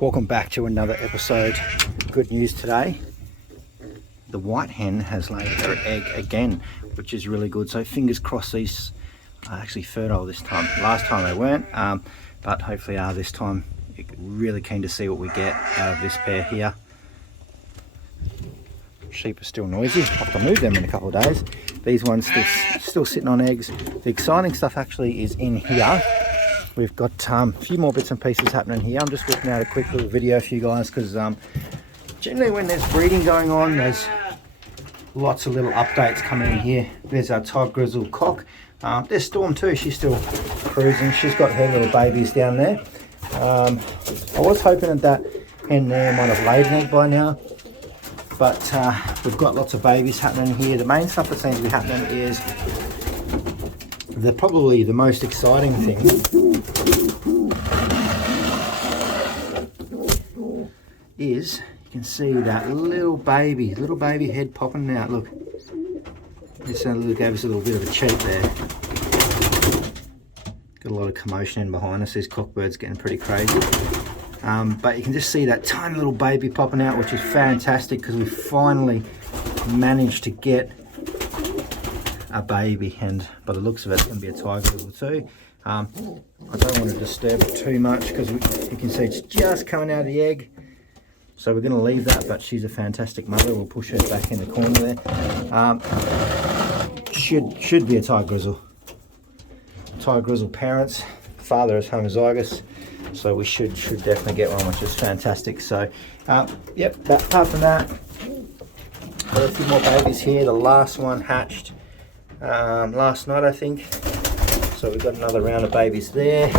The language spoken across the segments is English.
Welcome back to another episode. Good news today. The white hen has laid her egg again, which is really good. So fingers crossed these are actually fertile this time. Last time they weren't, but hopefully are this time. Really keen to see what we get out of this pair here. Sheep are still noisy. I'll have to move them in a couple of days. These ones still sitting on eggs. The exciting stuff actually is in here. We've got a few more bits and pieces happening here. I'm just whipping out a quick little video for you guys because generally when there's breeding going on, there's lots of little updates coming in here. There's our Tiger Grizzle cock. There's Storm too. She's still cruising. She's got her little babies down there. I was hoping that hen there might have laid an egg by now, but we've got lots of babies happening here. The main stuff that seems to be happening is probably the most exciting thing is you can see that little baby head popping out. Look, this gave us a little bit of a cheat there. Got a lot of commotion in behind us. These cockbirds getting pretty crazy. But you can just see that tiny little baby popping out, which is fantastic because we finally managed to get a baby, and by the looks of it, it's going to be a Tiger Grizzle too. I don't want to disturb it too much because you can see it's just coming out of the egg. So we're going to leave that, but she's a fantastic mother. We'll push her back in the corner there. Should be a Tiger Grizzle. Tiger Grizzle parents. Father is homozygous, so we should definitely get one, which is fantastic. So, yep. Apart from that, got a few more babies here. The last one hatched last night, I think. So we've got another round of babies there,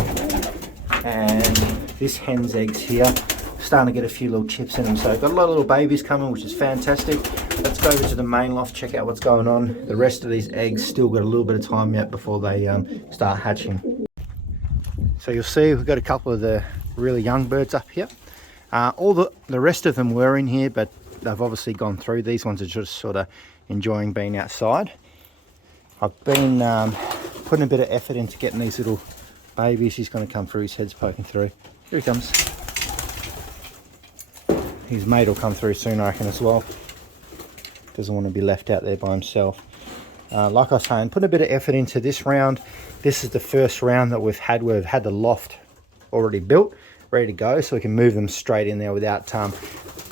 and this hen's eggs here. Starting to get a few little chips in them, so got a lot of little babies coming, which is fantastic. Let's go over to the main loft, check out what's going on. The rest of these eggs still got a little bit of time yet before they start hatching. So you'll see we've got a couple of the really young birds up here. All the rest of them were in here, but they've obviously gone through. These ones are just sort of enjoying being outside. I've been putting a bit of effort into getting these little babies. He's going to come through, his head's poking through. Here he comes. His mate will come through soon, I reckon, as well. Doesn't want to be left out there by himself. Like I was saying, put a bit of effort into this round. This is the first round that we've had where we've had the loft already built, ready to go, so we can move them straight in there without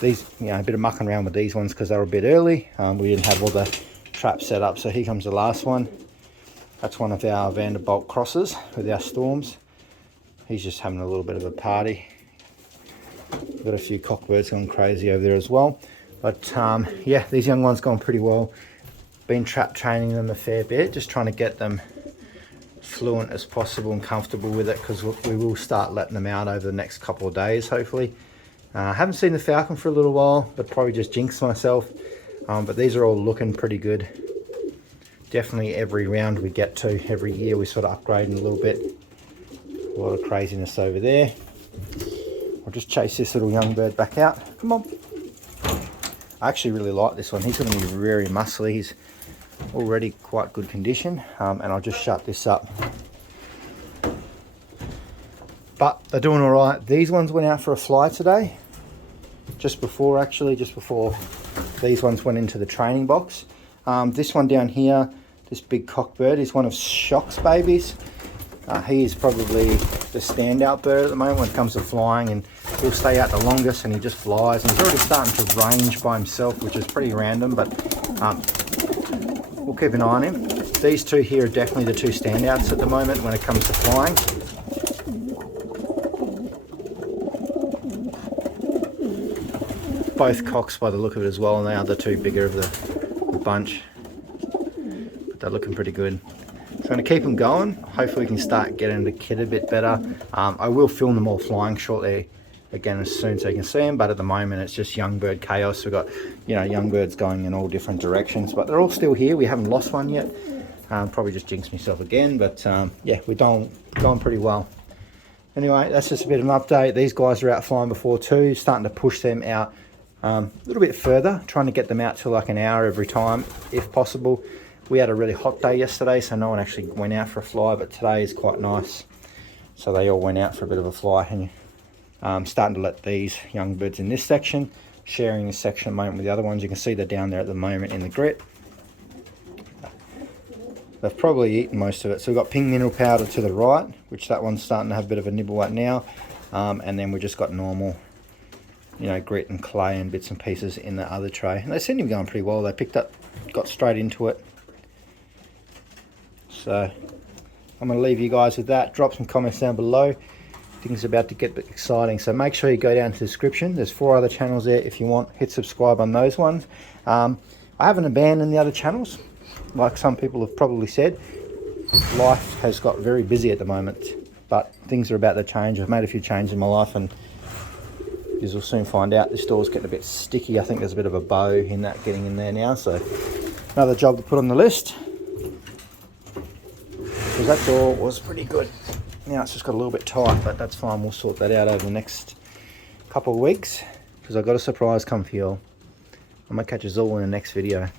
these, a bit of mucking around with these ones because they were a bit early. We didn't have all the traps set up. So here comes the last one. That's one of our Vanderbilt crosses with our Storms. He's just having a little bit of a party. We've got a few cockbirds going crazy over there as well. But yeah, these young ones gone pretty well. Been trap training them a fair bit, just trying to get them fluent as possible and comfortable with it, because we will start letting them out over the next couple of days, hopefully. Haven't seen the falcon for a little while, but probably just jinxed myself. But these are all looking pretty good. Definitely every round we get to, every year we sort of upgrading a little bit. A lot of craziness over there. I'll just chase this little young bird back out. Come on. I actually really like this one. He's going to be very muscly. He's already quite good condition. And I'll just shut this up. But they're doing all right. These ones went out for a fly today. Just before these ones went into the training box. This one down here, this big cockbird, is one of Shock's babies. He is probably the standout bird at the moment when it comes to flying, and he'll stay out the longest and he just flies, and he's already starting to range by himself, which is pretty random, but we'll keep an eye on him. These two here are definitely the two standouts at the moment when it comes to flying. Both cocks by the look of it as well, and they are the two bigger of the bunch, but they're looking pretty good. So I'm going to keep them going. Hopefully we can start getting the kit a bit better. I will film them all flying shortly again as soon as you can see them, but at the moment it's just young bird chaos. We've got young birds going in all different directions, but they're all still here. We haven't lost one yet. Probably just jinxed myself again, but yeah, we're going pretty well. Anyway, that's just a bit of an update. These guys are out flying before too, starting to push them out a little bit further, trying to get them out to like an hour every time if possible. We had a really hot day yesterday, so no one actually went out for a fly, but today is quite nice. So they all went out for a bit of a fly, and Starting to let these young birds in this section, sharing this section at the moment with the other ones. You can see they're down there at the moment in the grit. They've probably eaten most of it. So we've got pink mineral powder to the right, which that one's starting to have a bit of a nibble at now. And then we've just got normal, you know, grit and clay and bits and pieces in the other tray. And they seem to be going pretty well. They picked up, got straight into it. So I'm going to leave you guys with that. Drop some comments down below. Things are about to get a bit exciting. So make sure you go down to the description. There's 4 other channels there if you want. Hit subscribe on those ones. I haven't abandoned the other channels. Like some people have probably said, life has got very busy at the moment, but things are about to change. I've made a few changes in my life, and as we'll soon find out, this door's getting a bit sticky. I think there's a bit of a bow in that getting in there now, so another job to put on the list, because that door was pretty good. Now it's just got a little bit tight, but that's fine. We'll sort that out over the next couple of weeks, because I've got a surprise come for you all. I'm going to catch us all in the next video.